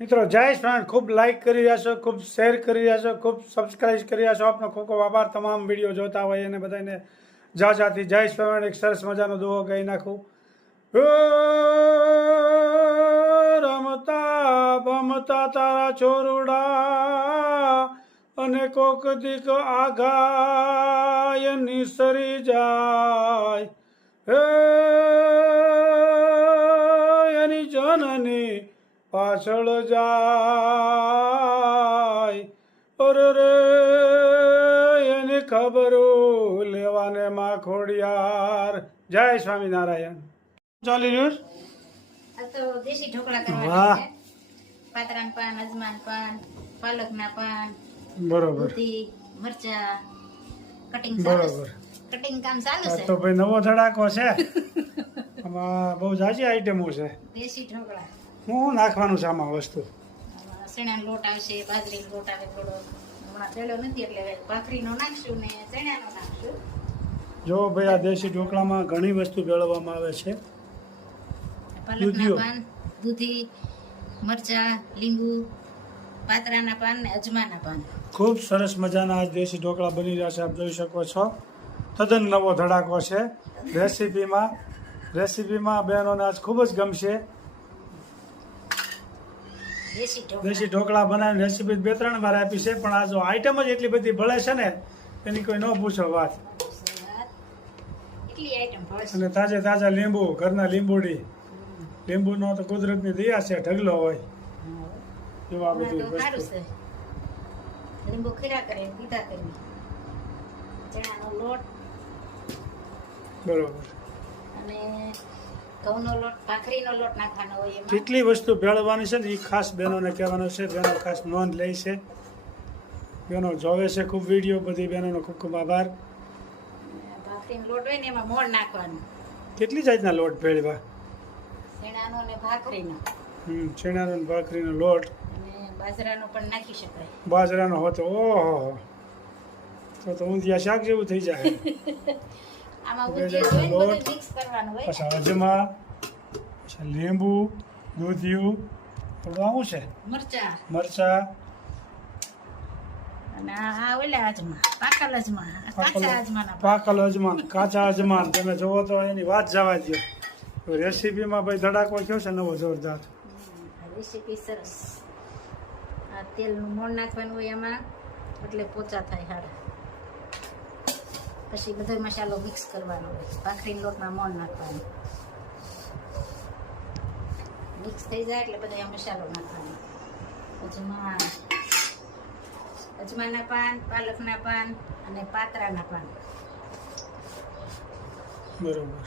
મિત્રો જય સ્વામી, ખૂબ લાઈક કરી રહ્યા છો, ખૂબ શેર કરી રહ્યા છો, ખૂબ સબસ્ક્રાઇબ કરી રહ્યા છો. આપનો ખૂબ ખૂબ આભાર. તમામ વિડીયો જોતા હોય એને બધાને જાજાથી જય સ્વામી. એક સરસ મજાનો દુહો કહી નાખું. રમતા બમતા તારા છોરુડા અને કોક દીક આઘાય નિસરી જાય એની જનની પાછળ જાય અરે રે એની ખબરો લેવાને માં ખોડિયાર. જય સ્વામિનારાયણ. ચાલી રહ્યું આ તો દેશી ઢોકળા કરવાના વાહ. છે. પાતરાના પાન, અજમાન પાન, પાલકના પાન, બરોબર દૂધી, મરચા, કટિંગ ચાલુ છે. બરોબર. કટિંગ કામ ચાલુ છે. તો ભાઈ નવો ધડાકો છે. આમાં બહુ જાજી આઈટમો છે. દેશી ઢોકળા. શું નાખવાનું છે આમાં વસ્તુ? આમાં ચણાનો લોટ આવશે, બાજરીનો લોટ આવે થોડો. હમણાં પેલો નથી એટલે હવે ભાખરીનો નાખશું ને ચણાનો નાખશું. જો ભાઈ આ દેશી ઢોકળામાં ઘણી વસ્તુ ભેળવવામાં આવે છે. પાલકના દૂધિયો. પાન, દૂધી, મરચા, લીંબુ, પાતરાના પાન ને અજમાના પાન. ખૂબ સરસ મજાના આજ દેશી ઢોકળા બની રહ્યા છે. આપ જોઈ શકો છો. તદ્દન નવો ધડાકો છે. રેસીપીમાં બહેનોને આજ ખૂબ જ ગમશે. દેશી ઢોકળા. દેશી ઢોકળા બનાવીને રેસીપી 2-3 વાર આપી છે, પણ આ જો આઈટમ જ એટલી બધી ભળે છે ને એની કોઈ ન પૂછો વાત. એટલી આઈટમ ભળશે. અને તાજા લીંબુ, ઘરના લીંબુડી. લીંબુનો તો કુદરતની દયા છે, ઢગલો હોય એવા બધી તો સારું વસ્તુ. છે. લીંબુ ખીરા કરી પીધા કરી. ચણાનો લોટ બરોબર. અને ઘઉંનો લોટ, ભાખરીનો લોટ નાખવાનો હોય એમાં. કેટલી વસ્તુ ભેળવવાની છે ને એ ખાસ બહેનોને કહેવાનું છે. બહેનો ખાસ નોંધ લે છે. બહેનો જોવે છે ખૂબ વિડીયો. બધી બહેનોનો ખૂબ ખૂબ આભાર. ભાખરીનો લોટ હોય ને એમાં મોણ નાખવાનું. કેટલી જાતના લોટ ભેળવા? ચણાનો ને ભાખરીનો ચણાનો ને ભાખરીનો લોટ, અને બાજરાનો પણ નાખી શકાય. બાજરાનો હોતો ઓહો, તો ઊંધિયા શાક જેવું થઈ જાય. આમાં બે ઊંધિયું જાતનો હોય ને લોટ. બધું મિક્સ કરવાનું હોય. પછી અજમા, પછી લીંબુ, દૂધિયું, થોડું આવું છે, મરચા મરચા, અને આ ઓલા અજમા, પાકલ અજમા, કાચા અજમાના પાન. પાકલ અજમાન, કાચા અજમાન. તમે જોવો તો એની વાત જવા દો. રેસીપીમાં ભાઈ ધડાકો થયો છે નવો જોરદાર. આ રેસીપી સરસ. આ તેલનું મોણ નાખવાનું હોય એમાં એટલે પોચા થાય સારા. પછી બધો મસાલો મિક્સ કરવાનો હોય. ભાખરીના લોટમાં મોણ નાખવાનું. મિક્સ થઈ જાય એટલે બધો આ મસાલો નાખવાનો. અજમાના પાન, પાલકના પાન અને પાતરાના પાન. બરોબર.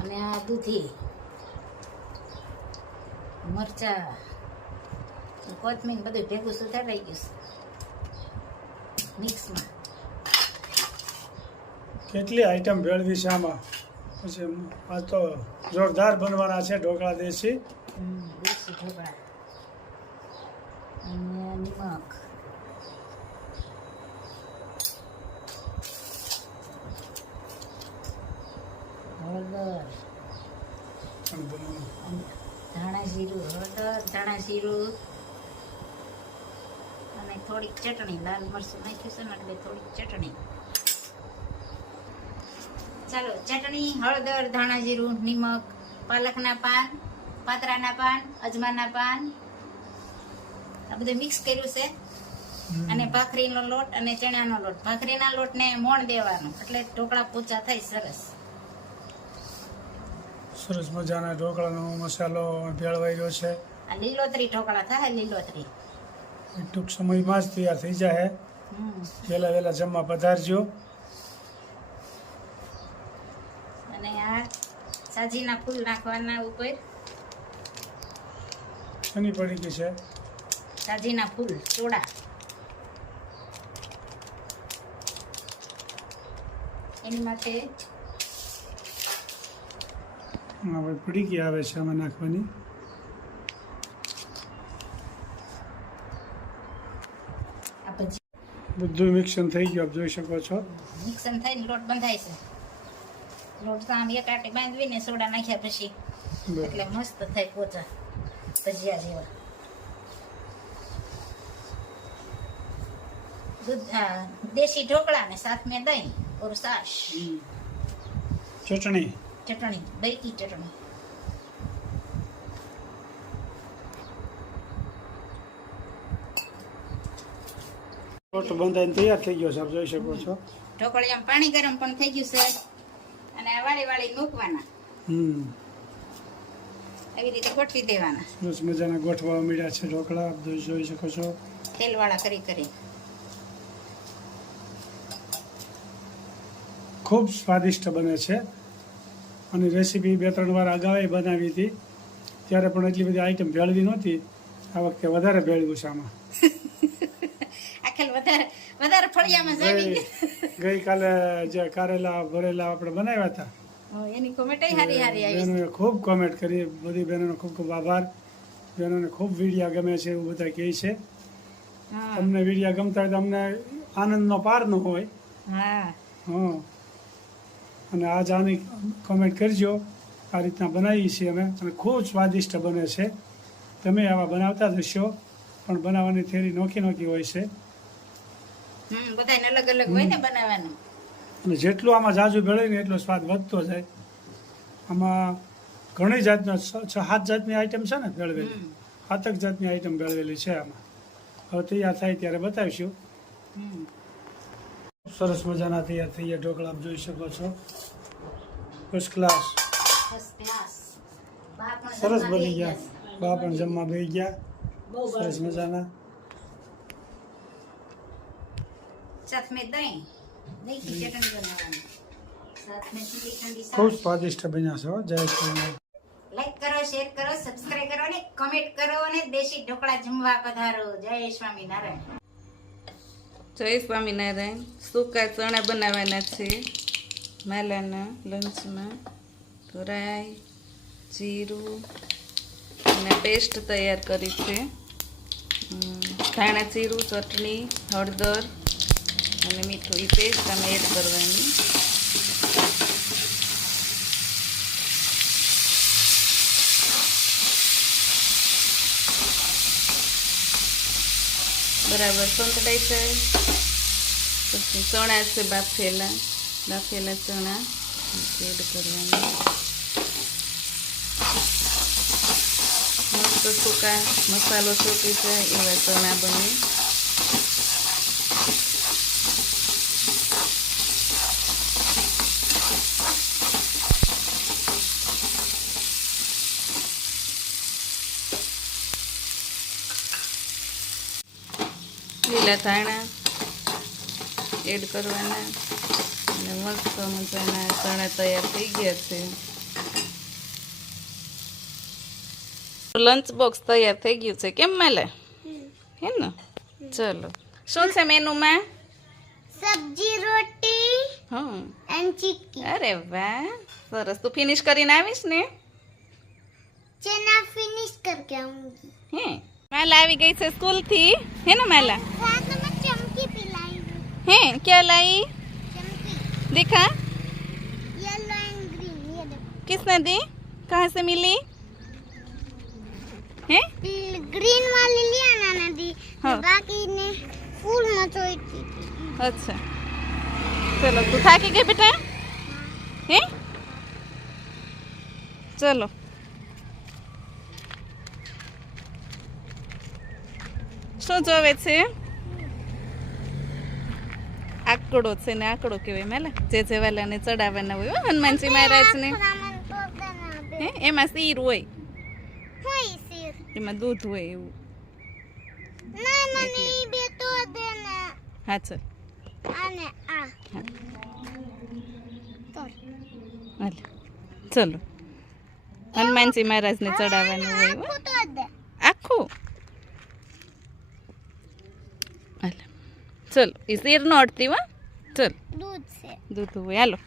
અને આ દૂધી, મરચા, કોથમીર બધું ભેગું સુધારાઈ ગયું છે મિક્સમાં. કેટલી આઈટમ ભેળવી છે આમાં. પછી આ તો જોરદાર બનવાના છે ઢોકળા દેશી. દેશી ઢોકળા. અને નિમક, હળદર, ધાણા જીરું, અને થોડીક ચટણી. લાલ મરચું નાખ્યું છે ને એટલે થોડીક ચટણી. ચાલો, ચટણી, હળદર, ધાણા જીરું, નિમક, પાલકના પાન, પાતરાના પાન, અજમાના પાન, આ બધું મિક્સ કર્યું છે. અને ભાખરીનો લોટ અને ચણાનો લોટ. ભાખરીના લોટને મોણ દેવાનો એટલે ઢોકળા પોચા થાય સરસ. સરસ મજાના ઢોકળાનો મસાલો ભેળવાઈ રહ્યો છે. આ લીલોતરી ઢોકળા થાય. લીલોતરી. ટૂંક સમયમાં જ તૈયાર થઈ જાય. વહેલા જમવા પધારજો. અને આ સાજીના ફૂલ નાખવાના ઉપર. શેની પડી ગઈ છે? સાજીના ફૂલ ચોળા. એની માટે હવે પડી ગઈ આવે છે આમાં નાખવાની. આ ભજી બધું મિક્સન થઈ ગયું આપ જોઈ શકો છો. મિક્સન થઈને લોટ બંધાય છે. લોટ તો આમ એક આટી બાંધવી ને સોડા નાખ્યા પછી એટલે મસ્ત થાય પોચા ભજીયા જેવા. દેશી ઢોકળા ને સાથ મેં દહીં ઓર છાશ ચટણી દહીં કી ચટણી. લોટ બંધાઈને તૈયાર થઈ ગયો છે, આપ જોઈ શકો છો. ઢોકળિયામાં પાણી ગરમ પણ થઈ ગયું છે અને આ વાળી મૂકવાના, આવી રીતે ગોઠવી દેવાના. સરસ મજાના ગોઠવા મળ્યા છે ઢોકળા, આપ જોઈ શકો છો. તેલવાળા કરી ખૂબ સ્વાદિષ્ટ બને છે. અને રેસીપી 2-3 વાર અગાઉ બનાવી હતી ત્યારે પણ એટલી બધી આઈટમ ભેળવી નહોતી. આ વખતે વધારે ભેળવ્યું છે આમાં. આખેલ વધારે ફળિયામાં જામી ગઈકાલે જે કારેલા ભરેલા આપણે બનાવ્યા હતા એની કોમેન્ટ હારી આવી. બહેનોએ ખૂબ કોમેન્ટ કરી. બધી બહેનોનો ખૂબ ખૂબ આભાર. બહેનોને ખૂબ વિડીયા ગમે છે એવું બધા કહે છે. તમને વિડીયા ગમતા હોય તો અમને આનંદનો પાર ન હોય. હા. અને આજ આની કોમેન્ટ કરજો. આ રીતના બનાવીએ છીએ અમે અને ખૂબ સ્વાદિષ્ટ બને છે. તમે આવા બનાવતા જ હશો, પણ બનાવવાની થેરી નોખી હોય છે. બધાને અલગ અલગ હોય ને બનાવવાનું. અને જેટલું આમાં જાજુ ભેળવીને એટલો સ્વાદ વધતો જાય. આમાં ઘણી જાતના 6-7 જાતની આઈટમ છે ને ભેળવેલી. 7 જાતની આઈટમ ભેળવેલી છે આમાં. હવે તૈયાર થાય ત્યારે બતાવીશું. સરસ મજાના તૈયાર થઈ ગયા ઢોકળા, આપ જોઈ શકો છો. ફર્સ્ટ ક્લાસ સરસ બની ગયા. બા પણ જમવા બેસી ગયા સરસ મજાના. સાથ મેં દહીં કી ચટણી બનાવવાની, સાથ મેં ચીલી ઠંડી ખૂબ સ્વાદિષ્ટ બન્યા છે. જય શ્રી. લાઈક કરો, શેર કરો, સબસ્ક્રાઇબ કરો અને કમેન્ટ કરો અને દેશી ઢોકળા જમવા પધારો. જય સ્વામિનારાયણ. જય સ્વામિનારાયણ. સૂકા ચણા બનાવવાના છે માલાના લંચમાં. તો રાઈ, જીરું અને પેસ્ટ તૈયાર કરી છે. ધાણા જીરું, ચટણી, હળદર અને મીઠું. એ પેસ્ટ અમે એડ કરવાની. બરાબર સંતળાઈ જાય પછી ચણા છે બાફેલા ચણા એડ કરવાના. મસ્ત સૂકા મસાલો ચોટી જાય એવા ચણા બને. લીલા ધાણા એડ કરવાના અને મસ્ત મજાના ચણા તૈયાર થઈ ગયા છે. લંચ બોક્સ તૈયાર થઈ ગયું છે. કેમ માલે હે ને? ચલો, શું છે મેનુમાં? સબ્જી, રોટી એન્ડ ચિક્કી. અરે વાહ, સરસ. તું ફિનિશ કરીને આવીશ ને? चना फिनिश करके आऊंगी. હે માલા આવી ગઈ છે સ્કૂલ થી, હે ને માલા? साथ में मैं चमकी पिलाई हूँ. હે क्या लाई? चमकी दिखा येलो एंड ग्रीन. ये देखो किसने दी? कहाँ से मिली? हैं? ग्रीन वाली लिया ना नदी. हाँ. बाकी ने फूल मचोई थी. अच्छा चलो, तू थाकी गई बेटा? हैं? चलो શું જોવે છે? આકડો છે ને, આકડો કહેવાય મેલા જે જેવાલાને ચડાવવાના હોય હનુમાનજી મહારાજને. હે એમાં શીર હોય, એમાં દૂધ હોય એવું. ના મમ્મી બે તો દેને. હા ચલ આને આ તો હાલે ચલો, હનુમાનજી મહારાજને ચડાવવાનું હોય હો. તો દે આખું હાલે ચલો. એ શીર નો અડતી હો. ચલ दूध से. દૂધ હોય. હાલો